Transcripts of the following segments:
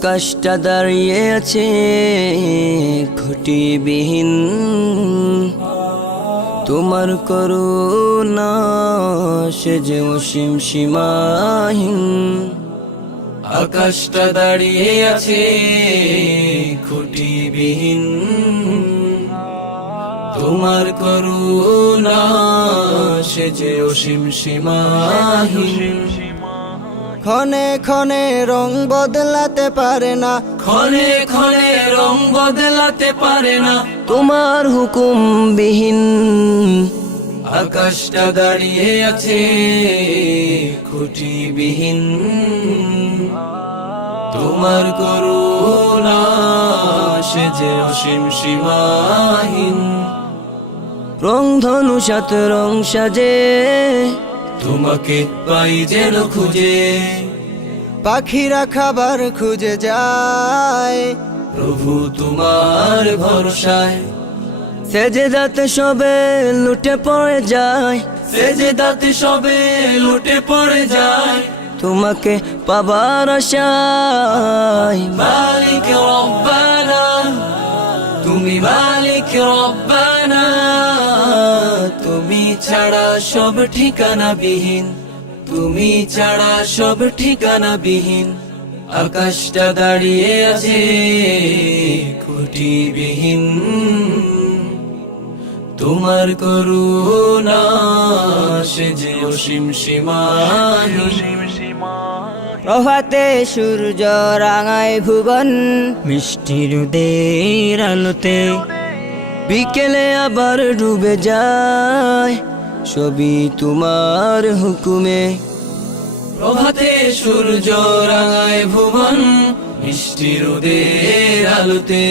আকাশটা দাঁড়িয়ে আছে খুঁটিবিহীন, তোমার করুণা সে যে অসীম সীমাহীন। আকাশটা দাঁড়িয়ে আছে খুঁটিবিহীন, তোমার করুণা সে যে অসীম সীমাহীন। ক্ষণে ক্ষণে রং বদলাতে পারে না, ক্ষণে ক্ষণে রং বদলাতে পারে না, তোমার হুকুম বিহীন। আকাশটা দাঁড়িয়ে আছে খুঁটিবিহীন, তোমার করুণা সে যে অসীম সীমাহীন। রং ধনু সাত রং সাজে, তোমাকে পাই যেন খুঁজে, পাখিরা খাবার খুঁজে যায়। প্রভু তোমার ভরসায়, সেজদাতে সবে লুটে পড়ে যায়, সেজদাতে সবে লুটে পড়ে যায়। তোমাকে পাবার আশায়। মালিক রব্বানা, তুমি মালিক রব্বানা, তুমি ছাড়া সব ঠিকানা বিহীন, তুমি ছাড়া সব ঠিকানা বিহীন। আকাশটা দাঁড়িয়ে আছে খুঁটিবিহীন, তোমার করুণা সে যে অসীম সীমাহীন। প্রভাতে সূর্য রাঙায় ভুবন, মিষ্টি রোদের আলোতে। বিকেলে আবার ডুবে যায়, সবই তোমার হুকুমে। প্রভাতে সূর্য রাঙায় ভুবন, মিষ্টি রোদের আলোতে।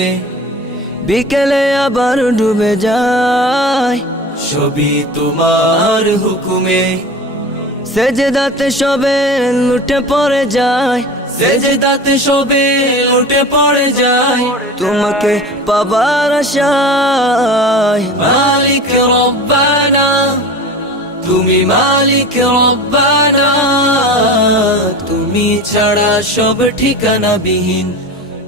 বিকেলে আবার ডুবে যায়, সবই তোমার হুকুমে। সেজদাতে সবে লুটে পড়ে যায়, সেজদাতে সবে লুটে পড়ে যায়। তোমাকে পাবার আশায়। মালিক রব্বানা, তুমি মালিক রব্বানা, তুমি ছাড়া সব ঠিকানা বিহীন,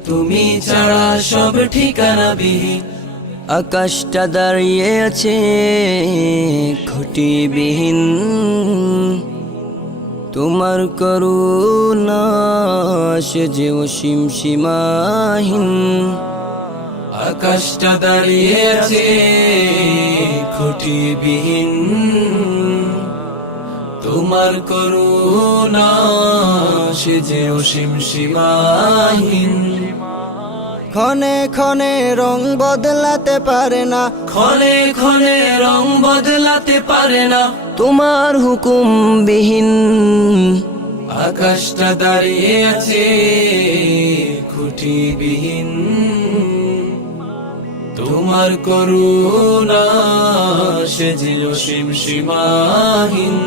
তুমি ছাড়া সব ঠিকানা বিহীন। আকাশটা দাঁড়িয়ে আছে খুঁটিবিহীন, তোমার করুণা সে যে অসীম সীমাহীন। আকাশটা দাঁড়িয়ে আছে খুঁটিবিহীন, তোমার করুণা সে যে অসীম সীমাহীন। ক্ষণে ক্ষণে রং বদলাতে পারে না, ক্ষণে ক্ষণে রং বদলাতে পারে না, তোমার হুকুম বিহীন। আকাশটা দাঁড়িয়ে আছে খুঁটিবিহীন, তোমার করুণা সে যে অসীম সীমাহীন।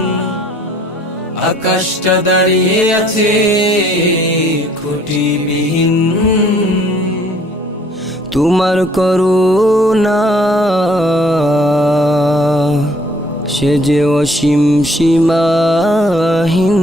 আকাশটা দাঁড়িয়ে আছে খুঁটিবিহীন, তোমার করুণা সে যে অসীম সীমাহীন।